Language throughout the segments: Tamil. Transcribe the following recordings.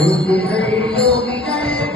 Un pequeño mi cariño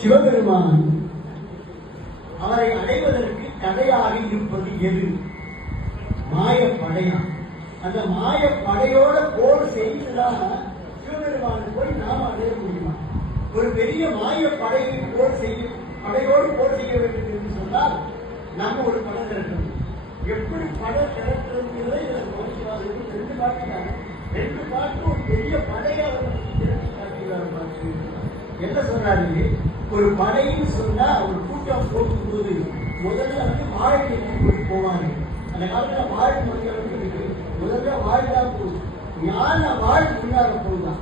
Sivaperuman அவரை அடைவதற்கு தடையாக இருப்பது எது? மாயப்படையா? அந்த மாயப்படையோட போர் செய்துதான் சிவபெருமான் போய் நாம் அடைய முடியுமா? ஒரு பெரிய மாயப்படையில் போர் செய்ய படையோடு போர் செய்ய வேண்டும் என்று சொன்னால் நம்ம ஒரு படம் திரட்டணும். எப்படி படம் திரட்டுறதுங்கிறதை இதில் மோசிவாதத்தில் ரெண்டு காட்டினாங்க ரெண்டு பாட்டு ஒரு பெரிய படையை அவர் திரட்டி காட்டுகிறார் பார்த்து என்ன சொல்றாரு? ஒரு படைன்னு சொன்னா ஒரு கூட்டம் போகும்போது முதல்ல வந்து வாழை கூட்டி போவாங்க. அந்த காலத்துல வாழ் மக்கள் வந்து இருக்கு? முதல்ல வாழ் போகுது. ஞான வாழ் முன்னால போகுதான்.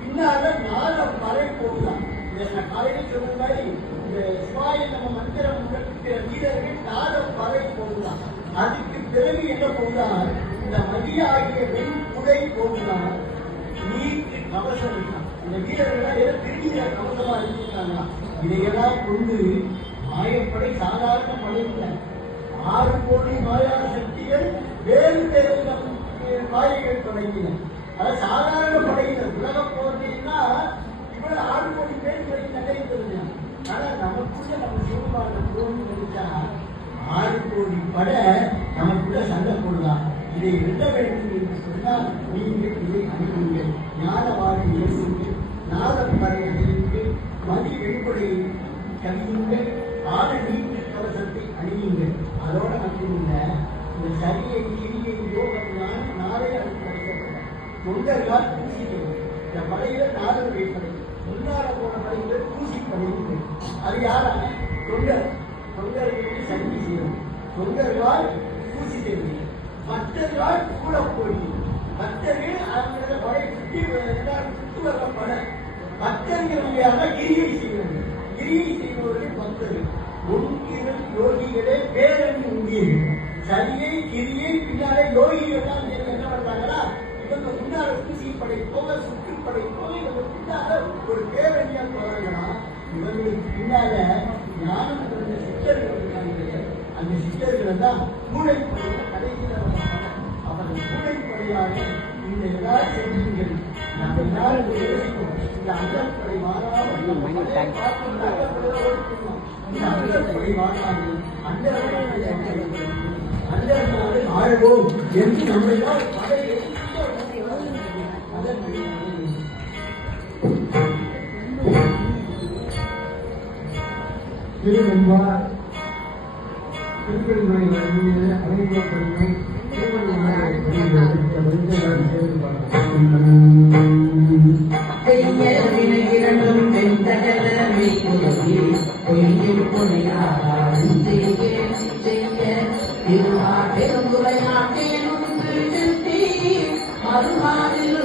பின்னால ஞான பறை போகுதான். இதை காலையில சொன்ன மாதிரி இந்த சிவாய நம்ம மந்திரம் முழக்கிற வீரர்கள் நாத பறை போகுதான். அதுக்கு பிறகு என்ன போகுதான்? இந்த மதியாகிய வெண் குடை போகுதான். நீட்டு கவசம் இந்த வீரர்கள் ஏதோ திரும்பிய கவசமா இருக்காங்களா இதையெல்லாம் கொண்டு மாயப்படை சாதாரண படையில ஆறு கோடி மாயா சக்திகள் வேறு வேறு நம் மாயைகள் தொடங்கின அது சாதாரண படையினர். உலக போர்னா இவ்வளவு ஆறு கோடி பேர் வரை நடைபெறுது ஆனா நமக்குள்ள நம்ம சிவபாக போகணும்னு நினைச்சா ஆறு கோடி படை நமக்குள்ள சண்டை போடலாம் இதை வெல்ல வேண்டும் என்று சொன்னால் நீங்கள் இதை அணுகுங்கள் ஞான வாழ்வு மதி வெளிப்படையை கவியுங்கள் ஆன நீட்டு கவசத்தை அணியுங்கள். அதோட மட்டும் இல்ல இந்த சரியை கிரியை யோகம் ஞான நாளை அனுப்பப்பட்ட தொண்டர்களால் பூசிக்கிறது இந்த படையில நாதம் வைப்பது முன்னால போன படையில பூசி படையுங்கள் அது யாரா தொண்டர். தொண்டர்களுக்கு சங்கி செய்யும் தொண்டர்களால் பூசி செய்வது பக்தர்களால் கூட போய் பக்தர்கள் அவங்களோட படை சுற்றி எல்லாரும் படை பக்தர்கள் வழியாக கிரியை செய்வது. கிரியை செய்பவர்கள் பக்தர்கள் முன்கீழ் யோகிகளே பேரன் உண்டீர்கள் சரியை கிரியை பின்னாலே யோகிகள் தான் என்ன பண்றாங்களா இவங்க முன்னால பூசி படை சுற்றி படை இவங்க பின்னால ஒரு பேரணியா போறாங்கன்னா இவங்களுக்கு பின்னால ஞானம் பிறந்த சித்தர்கள் இருக்காங்க அந்த சித்தர்களை தான் மூளை கடைசியில் வந்தாங்க அவர்கள் மூளைப்படையாக இந்த எல்லாரும் செஞ்சீங்கள் நம்ம எல்லாரும் யோசிப்போம் இந்த மாறாமல் நம்ம படையை பார்த்து இந்த அங்கப்படையை ஓடிக்கணும். மொழியாடும் திருநாட்டில் உரையாட்டிலும் திருட்டி மறுநாளில்